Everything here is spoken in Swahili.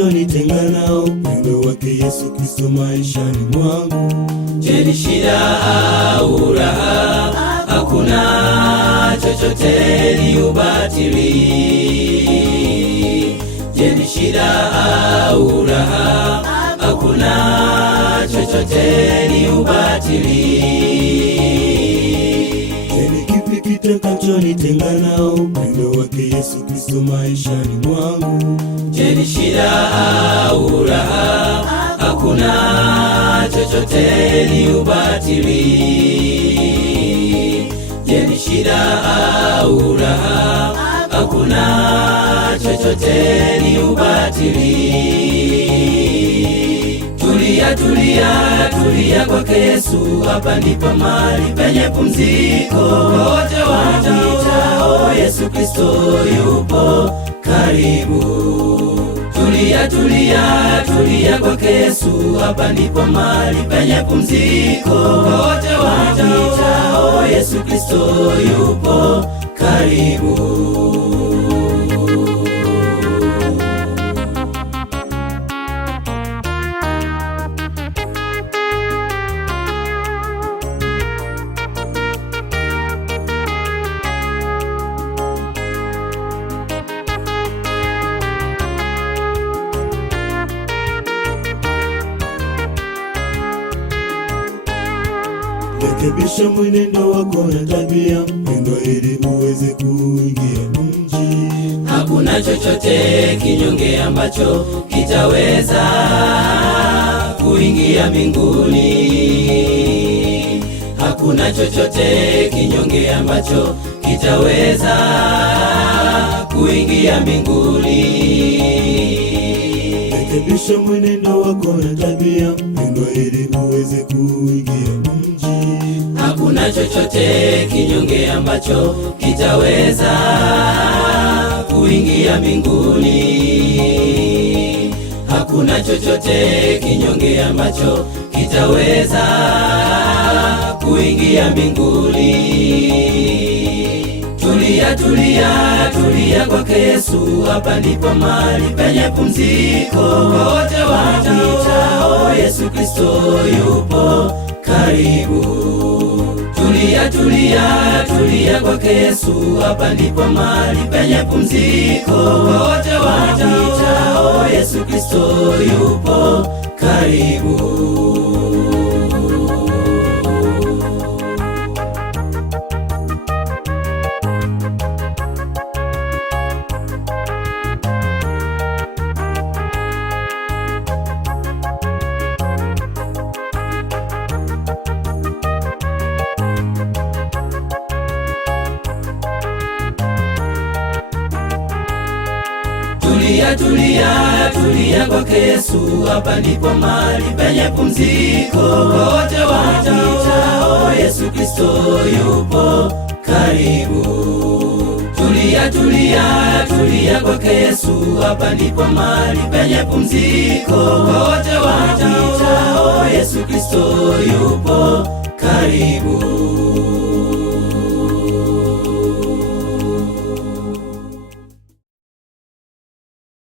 kitakachonitenga nao upendo wake Yesu Kristo maishani mwangu. Je, ni shida au raha? Hakuna chochote, ni ubatili. Je, ni shida au raha? Hakuna chochote, ni ubatili. Je, ni kipi kitakachonitenga nao upendo wake Yesu Kristo maishani mwangu? Je, ni shida au raha? Hakuna chochote, ni ubatili. Je, ni shida au raha? Hakuna chochote, ni ubatili. Tulia, tulia, tulia kwake Yesu, hapa ndipo mahali penye pumziko. Wote wamwitao Yesu Kristo yupo karibu. Tulia, tulia, tulia kwake Yesu, hapa ndipo mahali penye pumziko. Wote wamwitao Yesu Kristo yupo karibu. Rekebisha mwenendo wako na tabia mpendwa, ili uweze kuingia mji. Hakuna chochote kinyonge ambacho kitaweza kuingia mbinguni. Hakuna chochote kinyonge ambacho kitaweza kuingia mbinguni. Rekebisha mwenendo wako na tabia mpendwa, ili uweze kuingia mji. Hakuna chochote kinyonge ambacho kitaweza kuingia mbinguni. Hakuna chochote kinyonge ambacho kitaweza kuingia mbinguni. Tulia, tulia, tulia kwake Yesu, hapa ndipo mahali penye pumziko. Wote wamwitao Yesu Kristo yupo karibu. Tulia, tulia, tulia kwake Yesu, hapa ndipo mahali penye pumziko. Wote wamwitao Yesu Kristo yupo karibu. Tulia, tulia, tulia kwake Yesu, hapa ndipo mahali penye pumziko. Wote wamwitao Yesu Kristo yupo karibu. Tulia, tulia, tulia kwake Yesu, hapa ndipo mahali penye pumziko. Wote wamwitao Yesu Kristo yupo karibu.